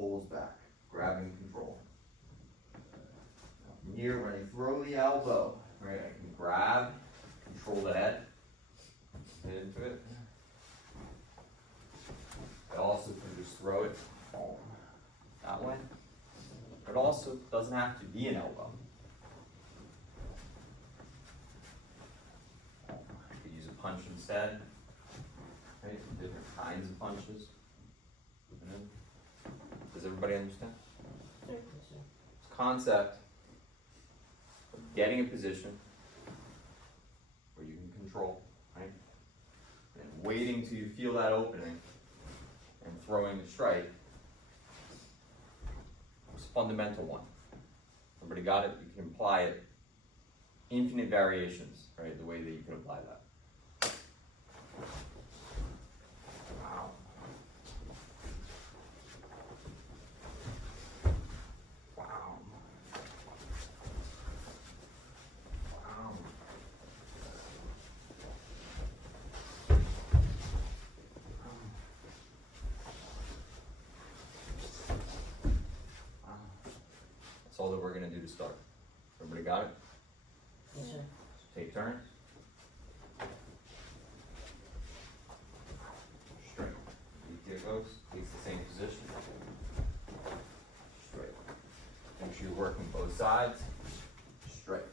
pulls back, grabbing control. From here, when I throw the elbow, right, I can grab, control the head, get into it. I also can just throw it that way. It also doesn't have to be an elbow. You could use a punch instead. Right? Different kinds of punches. Does everybody understand? This concept of getting a position where you can control, right? And waiting till you feel that opening and throwing the strike. It's a fundamental one. Everybody got it? You can apply it. Infinite variations, right? The way that you can apply that. Wow. Wow. Wow. That's all that we're going to do to start. Everybody got it? Yes, sir. Take turns. Straight. Here goes. Takes the same position. Straight. Make sure you're working both sides. Straight.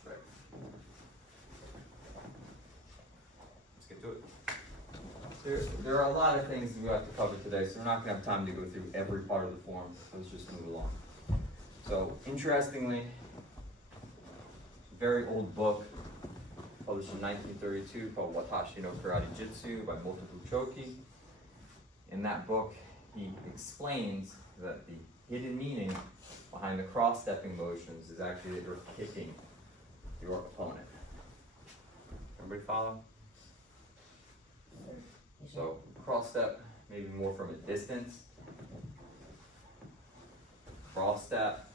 Straight. Let's get to it. There are a lot of things we have to cover today, so we're not going to have time to go through every part of the form. So let's just move along. So, interestingly, a very old book published in 1932 called Watashi no Karate Jitsu by Motobu Choki. In that book, he explains that the hidden meaning behind the cross-stepping motions is actually that you're kicking your opponent. Everybody follow? So, cross-step, maybe more from a distance. Cross-step.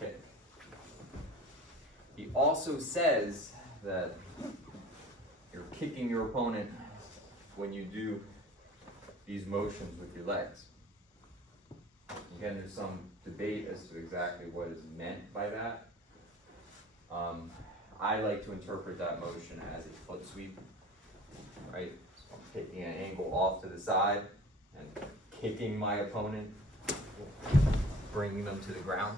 Kick. He also says that you're kicking your opponent when you do these motions with your legs. Again, there's some debate as to exactly what is meant by that. I like to interpret that motion as a foot sweep, right? So I'm taking an angle off to the side and kicking my opponent, bringing them to the ground.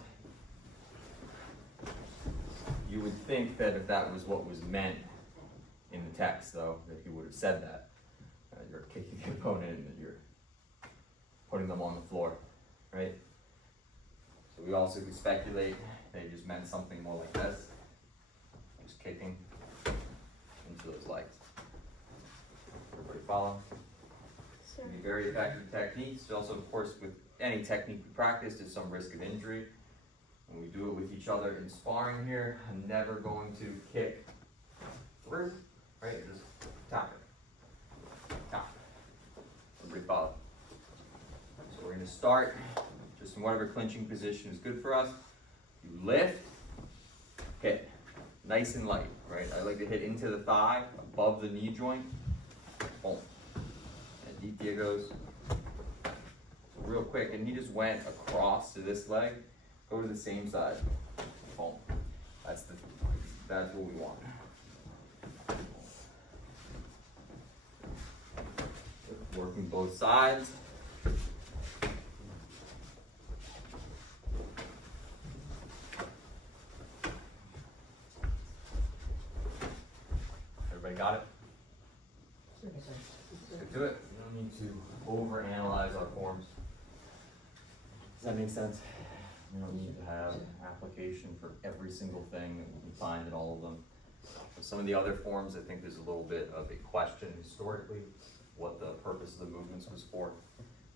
You would think that if that was what was meant in the text, though, that he would have said that. You're kicking the opponent and that you're putting them on the floor, right? So we also could speculate that he just meant something more like this. Just kicking into those legs. Everybody follow? Sir. Be very effective techniques. Also, of course, with any technique we practice, there's some risk of injury. When we do it with each other in sparring here, I'm never going to kick through, right? Just tap it. Tap it. Everybody follow. So we're going to start just in whatever clinching position is good for us. You lift, hit. Nice and light, right? I like to hit into the thigh, above the knee joint. Boom. And deep here goes. So real quick, and he just went across to this leg. Go to the same side. Boom. That's what we want. Working both sides. Everybody got it? Yes, sir. Let's get to it. We don't need to overanalyze our forms. Does that make sense? We don't need to have application for every single thing that we can find in all of them. For some of the other forms, I think there's a little bit of a question historically, what the purpose of the movements was for.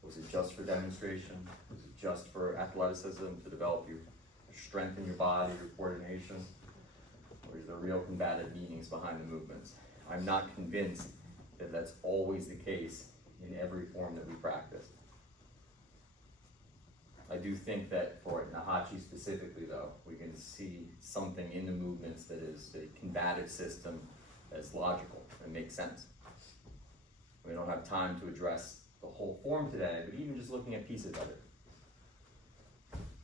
Was it just for demonstration? Was it just for athleticism, to develop your strength in your body, your coordination? Or is there real combative meanings behind the movements? I'm not convinced that that's always the case in every form that we practice. I do think that for Naihanchi specifically, though, we can see something in the movements that is a combative system that's logical and makes sense. We don't have time to address the whole form today, but even just looking at pieces of it.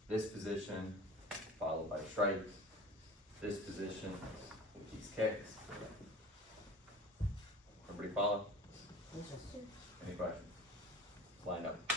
This position, followed by strikes. This position with these kicks. Everybody follow? Yes, sir. Any questions? Line up.